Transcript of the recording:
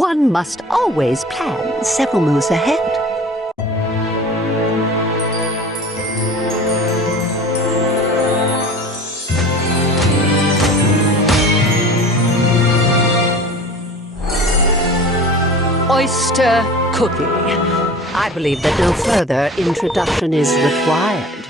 One must always plan several moves ahead. Oyster cookie. I believe that no further introduction is required.